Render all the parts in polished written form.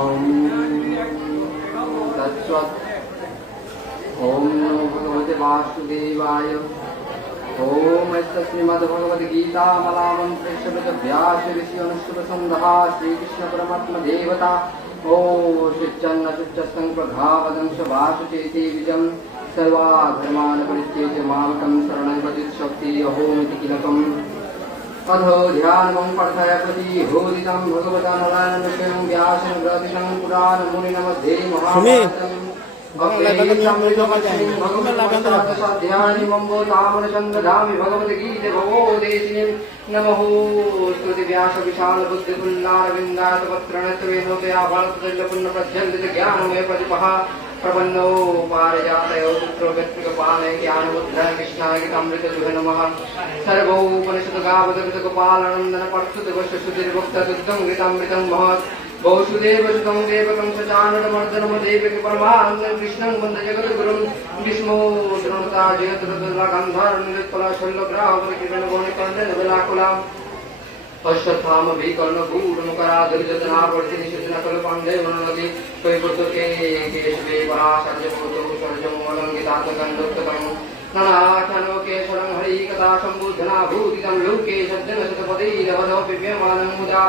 ओम तत्सत्। ओम नमो भगवते वासुदेवाय। ओम श्रीमद्भगवद्गीतामलामन्त्रेश्वर व्यास ऋषि अनुष्टुप संदः श्रीकृष्ण परमात्मा देवता ओम श्रीचन्न शुच्चस्तं प्रभावदंश वासुचेति विजं सर्वाधर्मान् परित्यज्य मामकं शरणं व्रज शक्ति अहोमिति किलकम् अधो ध्यानं पठयपति होदितं भगवता नारायणं स्वयं व्यासं ग्रथितं पुराणमुनिना मध्ये महाभारतम् भगवद्गीताध्यानि मम्बो तामनचन्द्रधामि भगवद्गीते भगवोदेशिनीं नमो स्तुति व्यास विशाल बुद्धिपुल्लारविन्दातपत्रणत्वेनोपया भारतदण्डपुण्यप्रध्यन्दित ज्ञानमय प्रतिपः प्रपन्नो पारिजातयो पुत्रो व्यक्तिकपालय ज्ञानमुद्राय कृष्णाय गीतामृतदुहे नमः सर्वोपनिषद्गावदगोपालनन्दन पठ्युतवश्यश्रुतिर्भक्तदुग्धं गीतामृतं महत् वसुदेवसुतं देवकं सचाननमर्दनं देवकी परमानन्दं कृष्णं वन्दे जगद्गुरुं भीष्मो द्रोणता जयद्रथगन्धर्वनिलत्पलाशल्यग्राहपरिकिरणगोणिकर्णनवलाकुलाम् अश्वत्थामभिकर्णपूर्णकराधुर्जनावर्तिनि शुचनकल्पाण्डे मनोनदि कैपुत्रके केशवे पराशर्यपूतो स्वर्जमोलङ्गितात्मकन्दोक्तकम् ननाथनोकेश्वरं हरिकथा सम्बुद्धना भूतितं लोके सज्जनशतपदैरवधोऽप्यमानं मुदा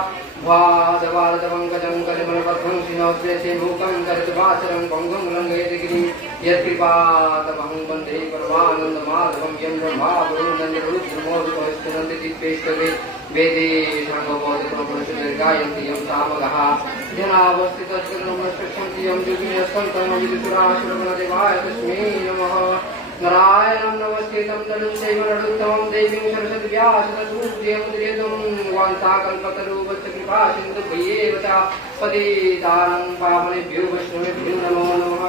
भादवालदपङ्कजं कलिमलपद्मं शिनोस्ते मूकं करतुवाचरं पङ्गुं लङ्घयति गिरिं यत्कृपातमहं वन्दे परमानन्दमाधवं यं ब्रह्मावरुणन्दरुद्रमोरुपस्थिरन्ति दिव्यैस्तवे वेदे सर्वबोधप्रभुषुर्गायन्ति यं सामगः जनावस्थितस्करमस्पृशन्ति यं युगिनस्तन्तमविदुसुरासुरगणदेवाय तस्मै नमः नारायणं नमस्कृतं नरं चैव नरोत्तमं देवीं सरस्वतीं व्यासं ततो वाञ्छाकल्पतरुभ्यश्च कृपा सिन्धुभ्येव च पतितानं पावनेभ्यो वैष्णवेभ्यो नमो नमः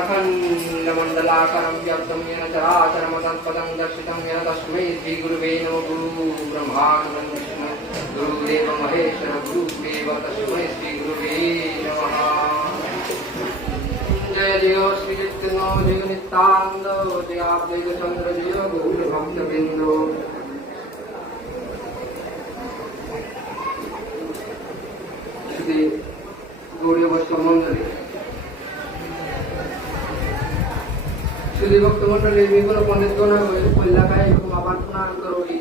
अखण्डमण्डलाकारं व्याप्तं येन चराचरं तत्पदं दर्शितं येन तस्मै श्रीगुरुवे नमो गुरुब्रह्मा गुरुर्विष्णु गुरुदेव महेश्वर गुरुदेव तस्मै श्रीगुरुवे नमः। जय जय श्री चैतन्य जय नित्यानंद जय अद्वैत चंद्र जय गौर भक्तवृंद। श्री गौड़ीय वैष्णव मंडली श्री भक्त मंडली विपुल पंडितगण कल्याकाय प्रार्थना करोगी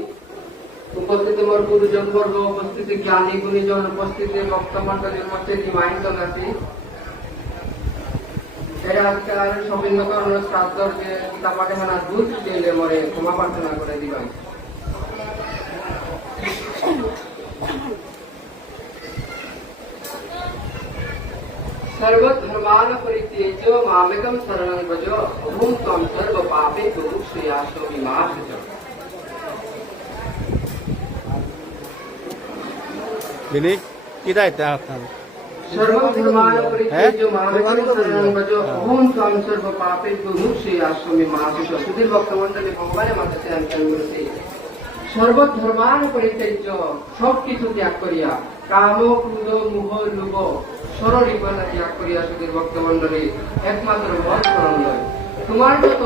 उपस्थित मोर गुरुजन वर्ग उपस्थित ज्ञानी गुणीजन उपस्थित भक्त मंडलीर मध्य माइंडन आছি আজকাল সবিন্দ কারণ শ্রাদ্ধর যে গীতা পাঠে মানে ভুল দিলে মরে ক্ষমা প্রার্থনা করে দিবেন। सर्वधर्मान परित्यज्य मामेकं शरणं व्रज अहं त्वं सर्वपापेभ्यो मोक्षयास्यामि मा शुचः। Ini kita itu apa? सर्वधर्मान परित्यज्य मामेकं शरणं व्रज अहं त्वं सर्वपापेभ्यो मोक्षयास्यामि मा शुचः। सुधीर भक्तमंडলী ভগবানের মাঝে অন্তর করেছে सर्वधर्मान परित्यज्य সবকিছু ত্যাগ করিয়া কাম ক্রোধ মোহ লোভ সরলীপনা ত্যাগ করিয়া সুধীর ভক্তমন্ডলী একমাত্র মন শরণ লয়। তোমার যত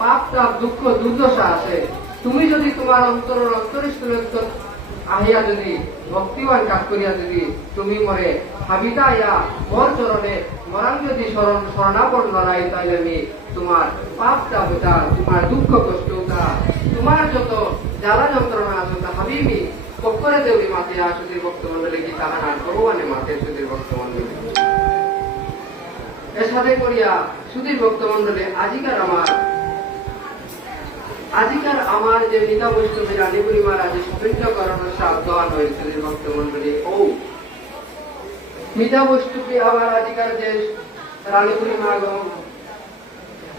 পাপ তাপ দুঃখ দুর্দশা আছে তুমি যদি তোমার অন্তরের অন্তরস্থলে আহিয়া যদি ভক্তিবান কাজ করিয়া যদি তুমি মরে হাবিতা ইয়া মোর চরণে মরাং যদি শরণাপন্ন লড়াই তাইলে আমি তোমার পাপ তাপ তোমার দুঃখ কষ্ট তোমার যত জ্বালা যন্ত্রণা আছে তা হাবিবি পক্ষরে দেবী মাতে সুধীর ভক্তমন্ডলী কি তাহা নাম ভগবানে মাতে সুধীর ভক্তমন্ডলী এর সাথে করিয়া সুধীর ভক্তমন্ডলী আজিকার আমার যে মিতা বৈষ্ণবী রানী বুড়িমার আজ সবিন্দ্রকরণের সাবধান হয়ে সুধীর ভক্তমন্ডলী ও মিতা বৈষ্ণবী আবার আজিকার যে রানী বুড়িমা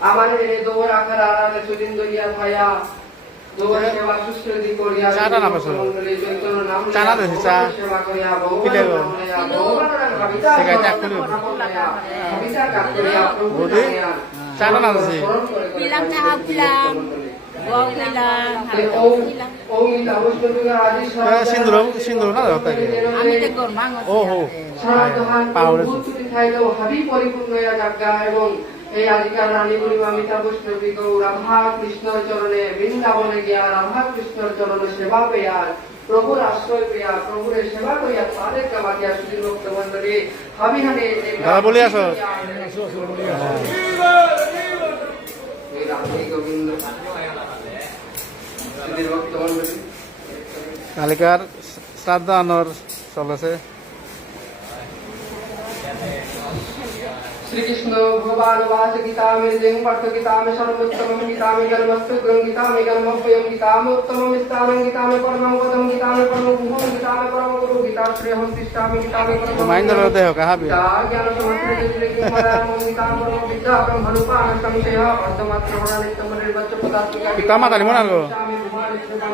আবার এনে দৌড় আকার আড়ালে সুদিন দরিয়া ভাইয়া দৌড় সেবা সুস্থিতি করিয়া ভক্তমন্ডলী চৈতন্য নাম সেবা করিয়া ভগবান কবিতা কাজ করিয়া প্রভু bilang na bilang wow bilang সিন্দুর না দাও তাকে আমি দেখো মাংস ওহো পাওয়ার খাইলো হাবি পরিপূর্ণ হইয়া যাজ্ঞা এবং এই আজিকার রানী বুড়িমা মিতা বৈষ্ণবী গৌ রাধা কৃষ্ণর চরণে বৃন্দাবনে গিয়া রাধা কৃষ্ণর চরণে সেবা পেয়া প্রভুর আশ্রয় পেয়া প্রভুরের সেবা করিয়া তাদের কামাতিয়া সুধীর ভক্ত মন্ডলী হাবিহানে দাদা বলে আসো। রাধে গোবিন্দ সুধীর ভক্ত মন্ডলী কালিকার শ্রাদ্ধ আনর চলেছে। श्रीकृष्ण भगवान वाच गीता में जंग पार्थ गीता में सर्वोत्तम गीता में गर्मस्तु ग्रंथ गीता में गर्मभ्यम गीता में उत्तम स्थानं गीता में परमं पदम गीता में परम गुहं गीता में परम गुरु गीता श्रेयं तिष्ठामि गीता में परम माइंड रहते हो कहाँ भी गीता ज्ञान समस्ते जिसले किमराम गीता परम विद्या ब्रह्म रूपान संशय अर्धमात्र होना नित्यम निर्वच्च पदार्थ Ikamat, alimunan ko. स्वामी भगवान श्री राम